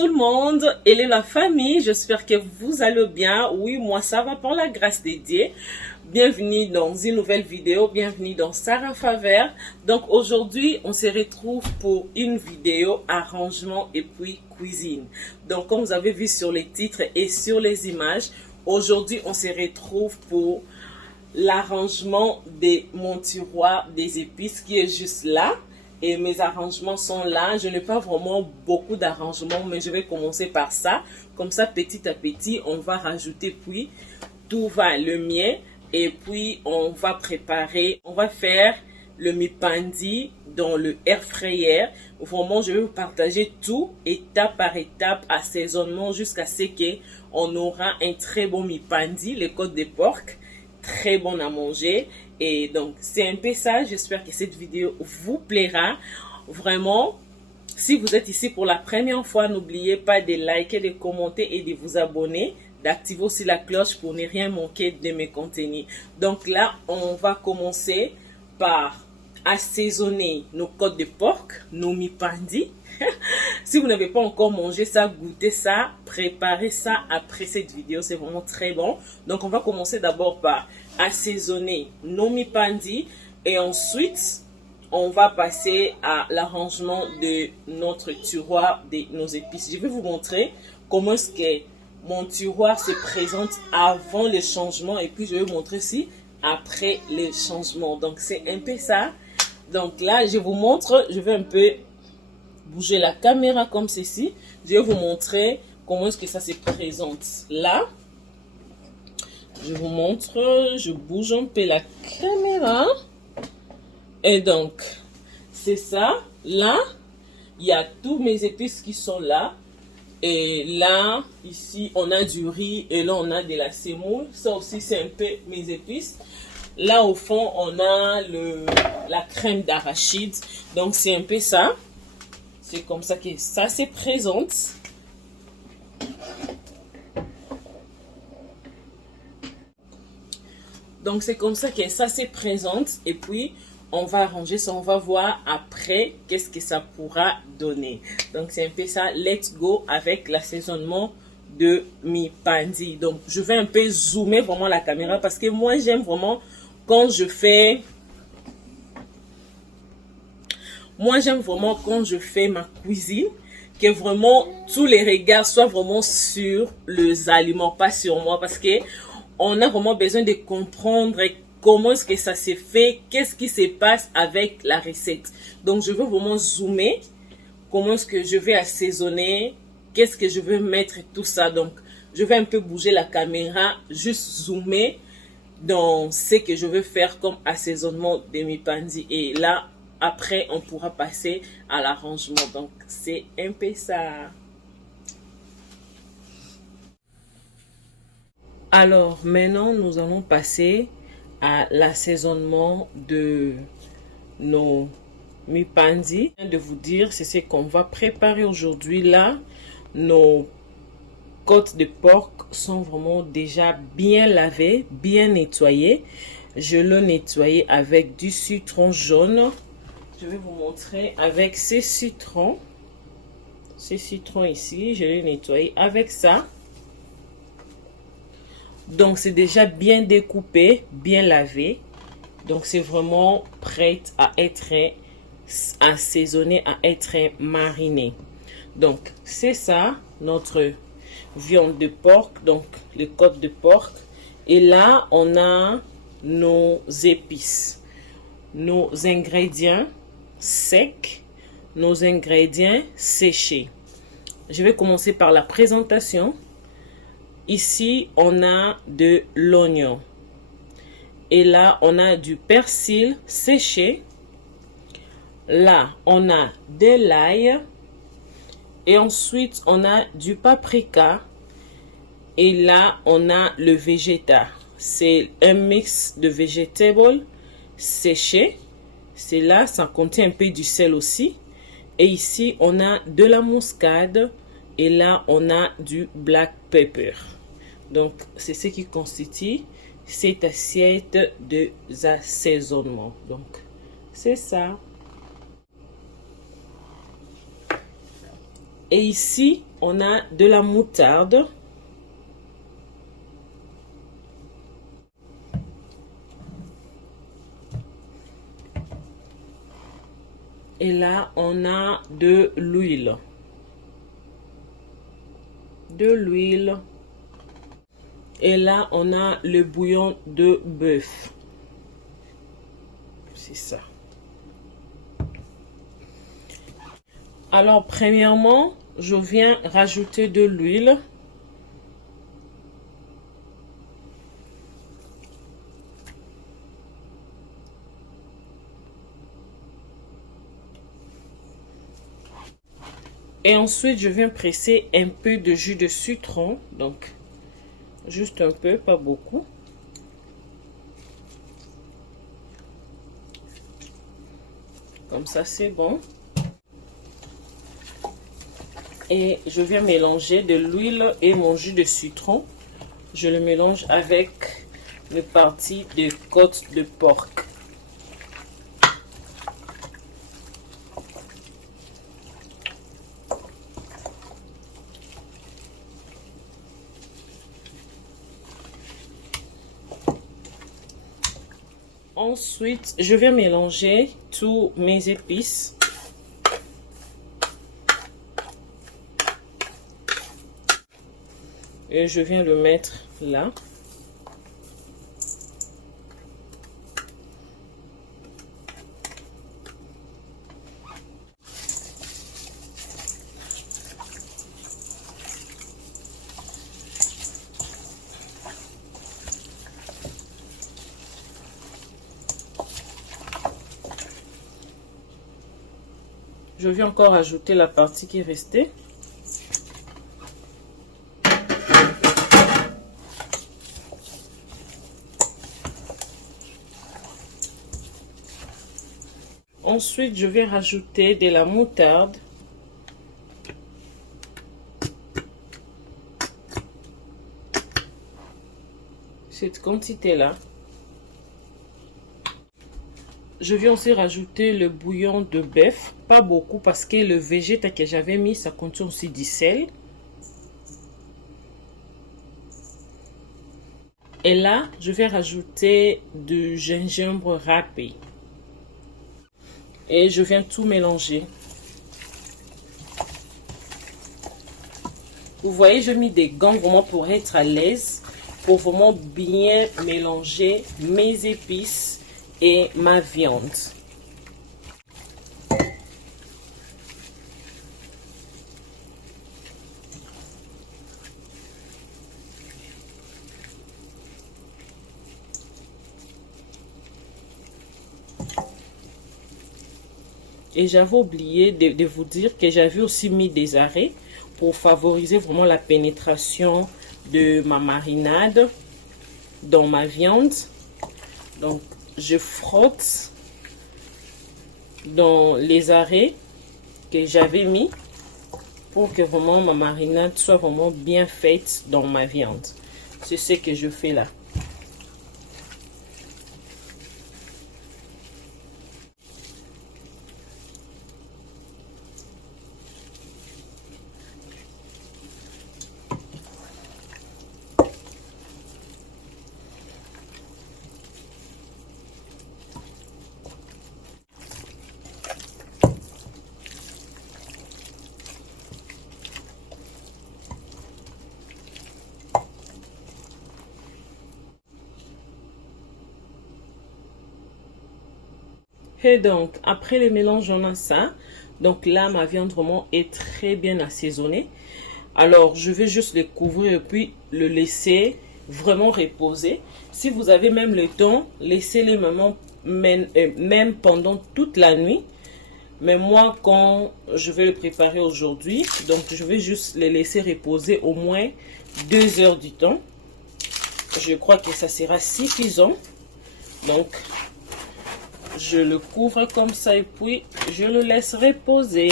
tout le monde, et la famille, j'espère que vous allez bien. Oui, moi ça va par la grâce de Dieu. Bienvenue dans une nouvelle vidéo, bienvenue dans Sarah Favre. Donc aujourd'hui, on se retrouve pour une vidéo arrangement et puis cuisine. Donc comme vous avez vu sur les titres et sur les images, aujourd'hui on se retrouve pour l'arrangement de mon tiroir des épices qui est juste là. Et mes arrangements sont là. Je n'ai pas vraiment beaucoup d'arrangements, mais je vais commencer par ça. Comme ça, petit à petit, on va rajouter, puis tout va le mien. Et puis, on va préparer, on va faire le mipandi dans le air fryer. Vraiment, je vais vous partager tout, étape par étape, assaisonnement, jusqu'à ce qu'on aura un très bon mipandi, les côtes de porc, très bon à manger. Et donc, c'est un peu ça. J'espère que cette vidéo vous plaira. Vraiment, si vous êtes ici pour la première fois, n'oubliez pas de liker, de commenter et de vous abonner. D'activer aussi la cloche pour ne rien manquer de mes contenus. Donc là, on va commencer par assaisonner nos côtes de porc, nos mipandi. Si vous n'avez pas encore mangé ça, goûtez ça, préparez ça après cette vidéo, c'est vraiment très bon. Donc on va commencer d'abord par assaisonner nos mipandi et ensuite on va passer à l'arrangement de notre tiroir de nos épices. Je vais vous montrer comment est-ce que mon tiroir se présente avant le changement et puis je vais vous montrer aussi après le changement. Donc c'est un peu ça. Donc là je vous montre, je vais un peu bouger la caméra comme ceci. Je vais vous montrer comment est-ce que ça se présente. Là, je vous montre, je bouge un peu la caméra. Et donc, c'est ça. Là, il y a tous mes épices qui sont là. Et là, ici, on a du riz et là, on a de la semoule. Ça aussi, c'est un peu mes épices. Là, au fond, on a la crème d'arachide. Donc, c'est un peu ça. C'est comme ça que ça se présente. Donc, c'est comme ça que ça se présente. Et puis, on va arranger ça. On va voir après qu'est-ce que ça pourra donner. Donc, c'est un peu ça. Let's go avec l'assaisonnement de mipandi. Donc, je vais un peu zoomer vraiment la caméra parce que moi, j'aime vraiment quand je fais... Moi, j'aime vraiment quand je fais ma cuisine, que vraiment tous les regards soient vraiment sur les aliments, pas sur moi. Parce que on a vraiment besoin de comprendre comment est-ce que ça se fait, qu'est-ce qui se passe avec la recette. Donc, je veux vraiment zoomer, comment est-ce que je vais assaisonner, qu'est-ce que je veux mettre et tout ça. Donc, je vais un peu bouger la caméra, juste zoomer dans ce que je veux faire comme assaisonnement de mipandi. Et là, après, on pourra passer à l'arrangement. Donc, c'est un peu ça. Alors, maintenant, nous allons passer à l'assaisonnement de nos mipandi. De vous dire, c'est ce qu'on va préparer aujourd'hui. Là, nos côtes de porc sont vraiment déjà bien lavées, bien nettoyées. Je l'ai nettoyé avec du citron jaune. Je vais vous montrer avec ces citrons. Ces citrons ici, je l'ai nettoyé avec ça. Donc, c'est déjà bien découpé, bien lavé. Donc, c'est vraiment prêt à être assaisonné, à être mariné. Donc, c'est ça, notre viande de porc, donc les côtes de porc. Et là, on a nos épices, nos ingrédients secs, nos ingrédients séchés. Je vais commencer par la présentation. Ici, on a de l'oignon. Et là, on a du persil séché. Là, on a de l'ail. Et ensuite, on a du paprika. Et là, on a le végétal. C'est un mix de vegetables séchés. C'est là, ça contient un peu du sel aussi. Et ici, on a de la muscade. Et là, on a du black pepper. Donc, c'est ce qui constitue cette assiette d'assaisonnement. Donc, c'est ça. Et ici, on a de la moutarde. Et là, on a de l'huile. De l'huile. Et là, on a le bouillon de bœuf. C'est ça. Alors, premièrement, je viens rajouter de l'huile. Et ensuite, je viens presser un peu de jus de citron. Donc, juste un peu, pas beaucoup. Comme ça, c'est bon. Et je viens mélanger de l'huile et mon jus de citron. Je le mélange avec une partie de côte de porc. Ensuite, je vais mélanger tous mes épices. Et je viens le mettre là. Je viens encore ajouter la partie qui est restée. Ensuite, je vais rajouter de la moutarde. Cette quantité-là. Je vais aussi rajouter le bouillon de bœuf. Pas beaucoup parce que le végétal que j'avais mis, ça contient aussi du sel. Et là, je vais rajouter du gingembre râpé. Et je viens tout mélanger. Vous voyez, je mis des gants vraiment pour être à l'aise, pour vraiment bien mélanger mes épices et ma viande. Et j'avais oublié de vous dire que j'avais aussi mis des arrêts pour favoriser vraiment la pénétration de ma marinade dans ma viande. Donc, je frotte dans les arrêts que j'avais mis pour que vraiment ma marinade soit vraiment bien faite dans ma viande. C'est ce que je fais là. Et donc, après le mélange, on a ça. Donc là, ma viande vraiment est très bien assaisonnée. Alors, je vais juste le couvrir et puis le laisser vraiment reposer. Si vous avez même le temps, laissez-les même pendant toute la nuit. Mais moi, quand je vais le préparer aujourd'hui, donc je vais juste les laisser reposer au moins 2 heures du temps. Je crois que ça sera suffisant. Donc, je le couvre comme ça et puis je le laisse reposer.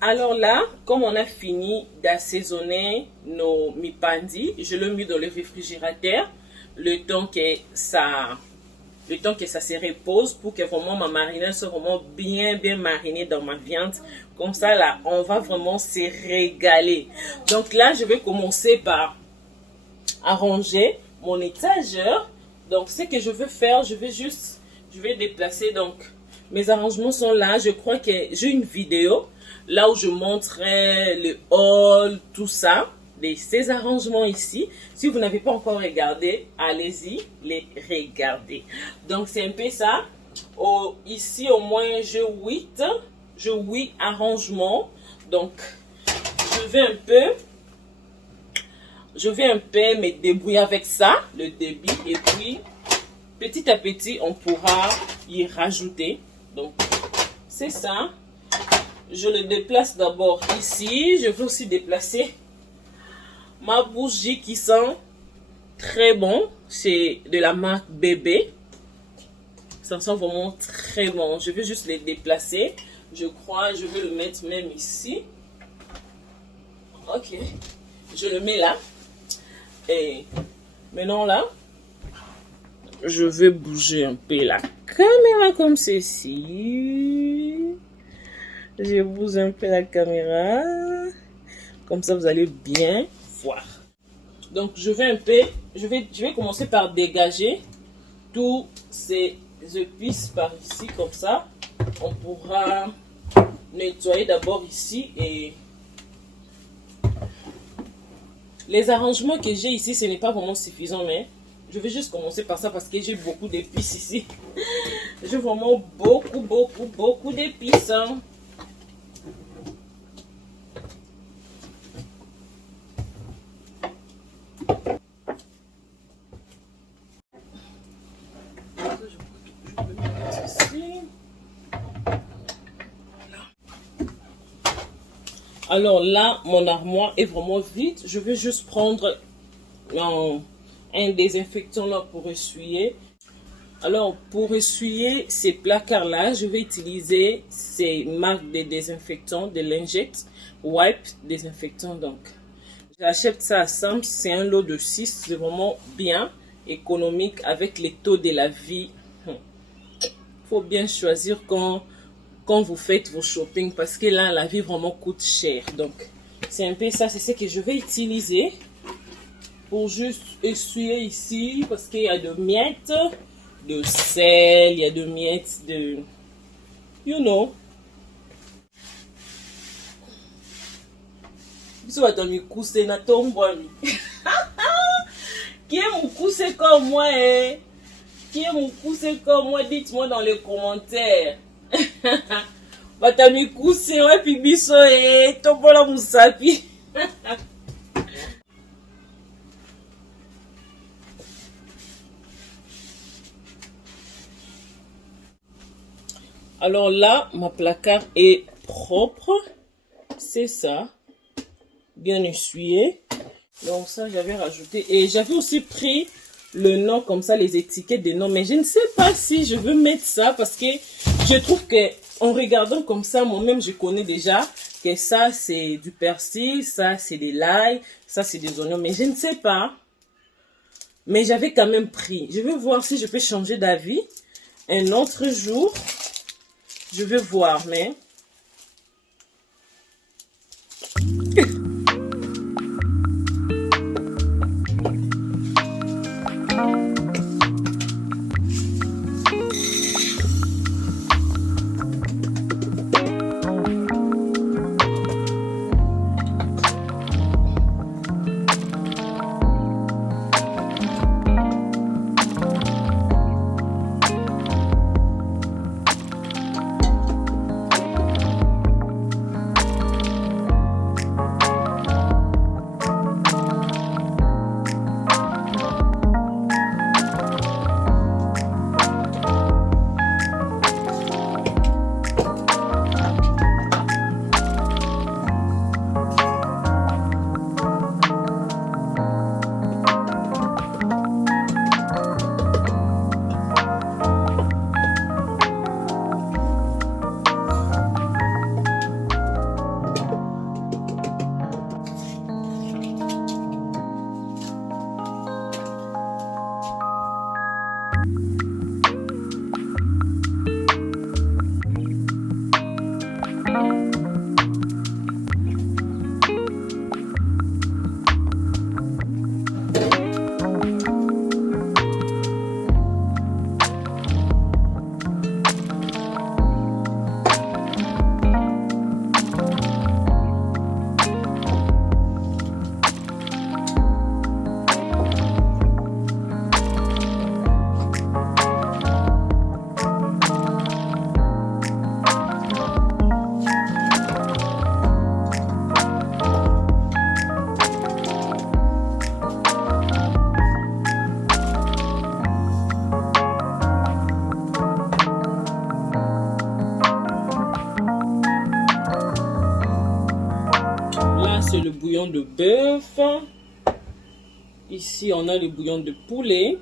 Alors là, comme on a fini d'assaisonner nos mipandi, je l'ai mis dans le réfrigérateur le temps que ça se repose pour que vraiment ma marinade soit vraiment bien marinée dans ma viande. Comme ça là, on va vraiment se régaler. Donc là, je vais commencer par arranger mon étagère. Donc ce que je veux faire, je vais déplacer. Donc mes arrangements sont là. Je crois que j'ai une vidéo là où je montrerai le haul, tout ça, de ces arrangements ici. Si vous n'avez pas encore regardé, allez-y, les regarder. Donc c'est un peu ça. Ici au moins j'ai 8 arrangements. Donc je vais un peu me débrouiller avec ça, le débit, et puis petit à petit on pourra y rajouter. Donc c'est ça. Je le déplace d'abord ici. Je vais aussi déplacer ma bougie qui sent très bon. C'est de la marque Bébé. Ça sent vraiment très bon. Je vais juste les déplacer. Je crois, je vais le mettre même ici. Ok. Je le mets là. Et maintenant là, je vais bouger un peu la caméra comme ceci. Je bouge un peu la caméra. Comme ça, vous allez bien voir. Donc, je vais commencer par dégager tous ces épices par ici, comme ça. On pourra nettoyer d'abord ici. Et les arrangements que j'ai ici, ce n'est pas vraiment suffisant, mais je vais juste commencer par ça parce que j'ai beaucoup d'épices ici. J'ai vraiment beaucoup d'épices. Hein. Alors là, mon armoire est vraiment vide. Je vais juste prendre un désinfectant là pour essuyer. Alors, pour essuyer ces placards-là, je vais utiliser ces marques de désinfectants, de lingettes, wipe désinfectant. Donc, j'achète ça à Sam's. C'est un lot de 6. C'est vraiment bien économique avec les taux de la vie. Il faut bien choisir quand vous faites vos shopping parce que là, la vie vraiment coûte cher. Donc, c'est un peu ça. C'est ce que je vais utiliser pour juste essuyer ici parce qu'il y a de miettes de sel, il y a de miettes de... You know. Qui est mon cousin comme moi, hein? Qui est mon cousin comme moi? Dites-moi dans les commentaires. Batami cousin, ouais, puis biso, et tombola musapi. Alors là, ma placard est propre. C'est ça. Bien essuyé. Donc ça, j'avais rajouté. Et j'avais aussi pris le nom comme ça, les étiquettes des noms. Mais je ne sais pas si je veux mettre ça parce que je trouve que en regardant comme ça, moi-même, je connais déjà que ça, c'est du persil, ça, c'est de l'ail, ça, c'est des oignons. Mais je ne sais pas. Mais j'avais quand même pris. Je vais voir si je peux changer d'avis un autre jour. Je vais voir, mais... bouillon de bœuf. Ici, on a le bouillon de poulet.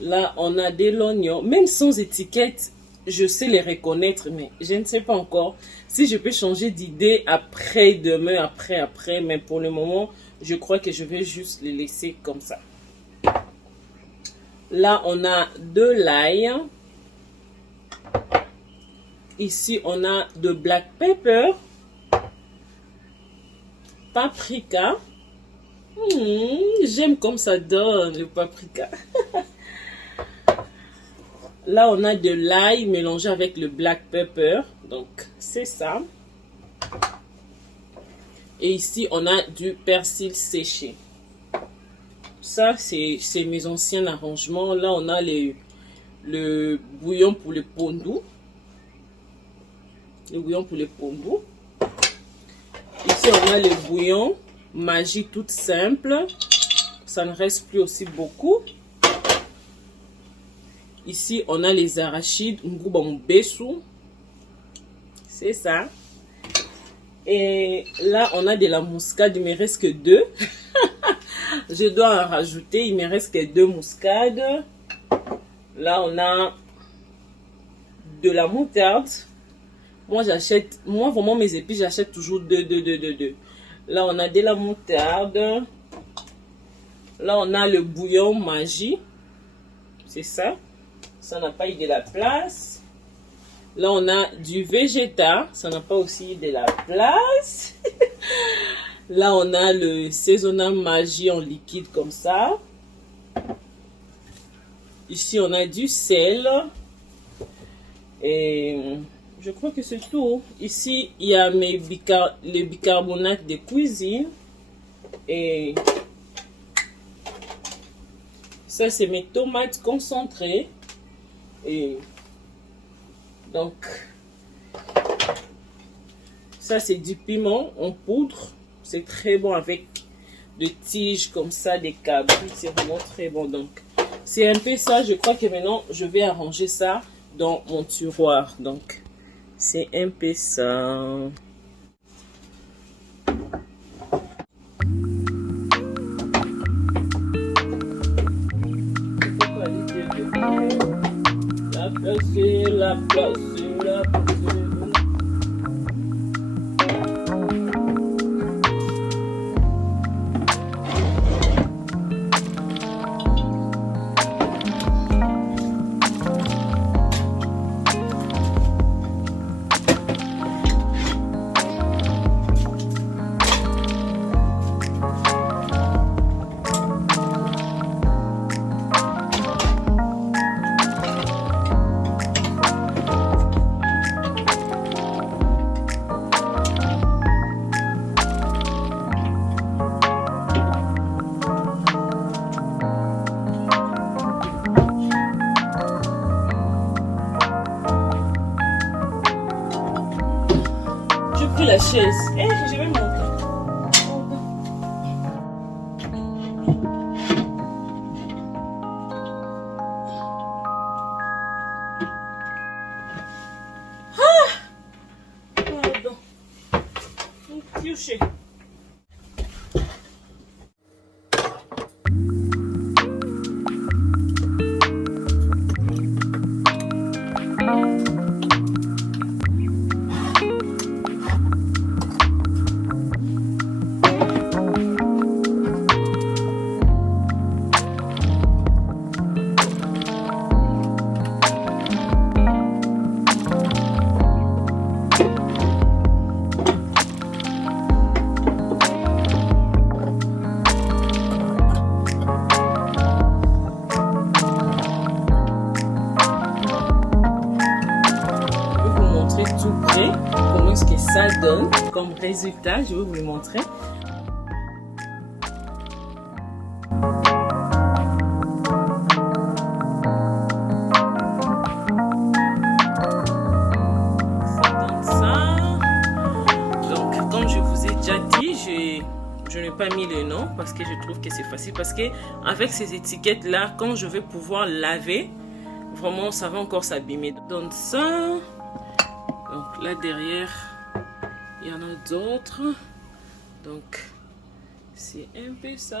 Là, on a de l'oignon. Même sans étiquette, je sais les reconnaître, mais je ne sais pas encore si je peux changer d'idée après, demain, après. Mais pour le moment, je crois que je vais juste les laisser comme ça. Là, on a de l'ail. Ici, on a de black pepper. Paprika. J'aime comme ça donne le paprika. Là, on a de l'ail mélangé avec le black pepper. Donc, c'est ça. Et ici, on a du persil séché. Ça, c'est mes anciens arrangements. Là, on a le bouillon pour le pondou. Le bouillon pour le pondou. Ici, on a le bouillon magie toute simple. Ça ne reste plus aussi beaucoup. Ici, on a les arachides. C'est ça. Et là, on a de la muscade. Il me reste que 2. Je dois en rajouter. Il me reste que 2 muscades. Là, on a de la moutarde. Moi, vraiment, mes épices, j'achète toujours 2. Là, on a de la moutarde. Là, on a le bouillon magie. C'est ça. Ça n'a pas eu de la place. Là, on a du végéta. Ça n'a pas aussi de la place. Là, on a le saisonnal magie en liquide comme ça. Ici, on a du sel. Et je crois que c'est tout. Ici, il y a le bicarbonate de cuisine. Et ça, c'est mes tomates concentrées. Et donc, ça, c'est du piment en poudre. C'est très bon avec des tiges comme ça, des cabris. C'est vraiment très bon. Donc, c'est un peu ça. Je crois que maintenant, je vais arranger ça dans mon tiroir. Donc, c'est un peu ça. La place. La chaise. Je vais monter. Pardon. Piocher. Tout près, comment est-ce que ça donne comme résultat, je vais vous le montrer. Ça donne ça. Donc comme je vous ai déjà dit, je n'ai pas mis le nom parce que je trouve que c'est facile, parce que avec ces étiquettes là, quand je vais pouvoir laver, vraiment ça va encore s'abîmer. Donc ça. Donc là derrière, il y en a d'autres. Donc, c'est un peu ça.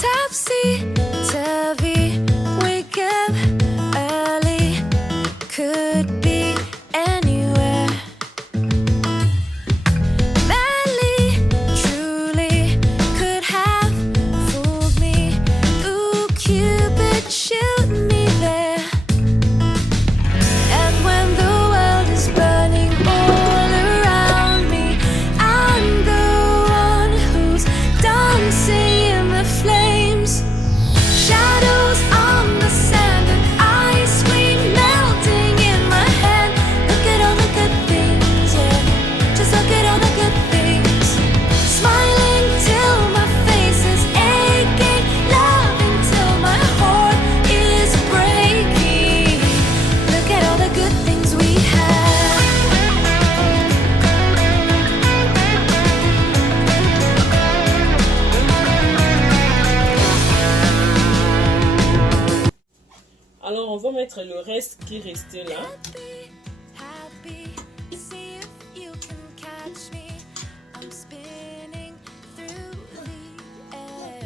Topsy-turvy, wake up early, could be anywhere. Badly, truly, could have fooled me. Ooh, Cupid, shoot me there. And when the world is burning all around me, I'm the one who's dancing in the flames. Shadows on the sand and ice cream melting in my hand. Look at all the good things, yeah. Just look at all the good things. Smiling till my face is aching, loving till my heart is breaking. Look at all the good things we have. Alors, on va mettre le reste qui restait là. Happy, happy, see if you can catch me. I'm spinning through the air.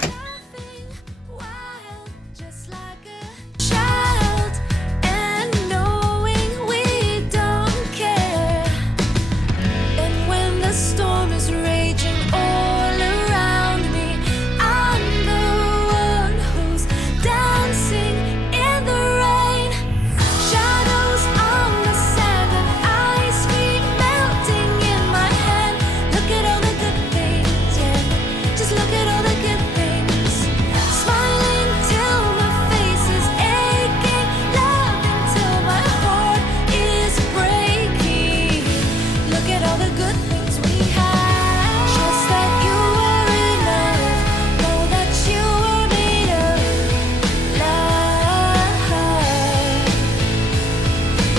Laughing wild, just like a child, and knowing we don't care. And when the storm is raging all around me, I'm the one who's dancing in the rain. Shadows on the sand and ice cream melting in my hand. Look at all the good things, yeah. Just look at all the good things. Smiling till my face is aching, loving till my heart is breaking. Look at all the good things we have. Just that you were enough. Know that you were made of love.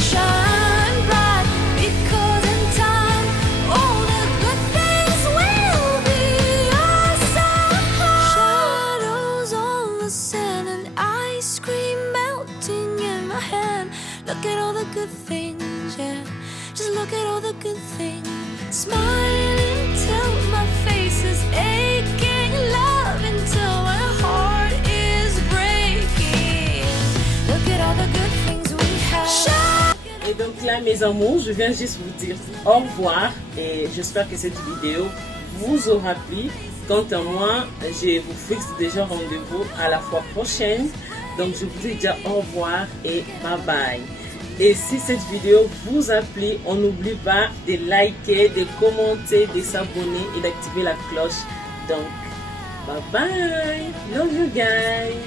Shine bright, because in time all the good things will be awesome. Shadows on the sand and ice cream melting in my hand. Look at all the good things, yeah. Just look at all the good things. Smiling till my face is aching, loving till my heart is breaking. Look at all the good things we have. Et donc là, mes amours, je viens juste vous dire au revoir et j'espère que cette vidéo vous aura plu. Quant à moi, je vous fixe déjà rendez-vous à la fois prochaine. Donc je vous dis déjà au revoir et bye bye. Et si cette vidéo vous a plu, on n'oublie pas de liker, de commenter, de s'abonner et d'activer la cloche. Donc, bye bye. Love you guys.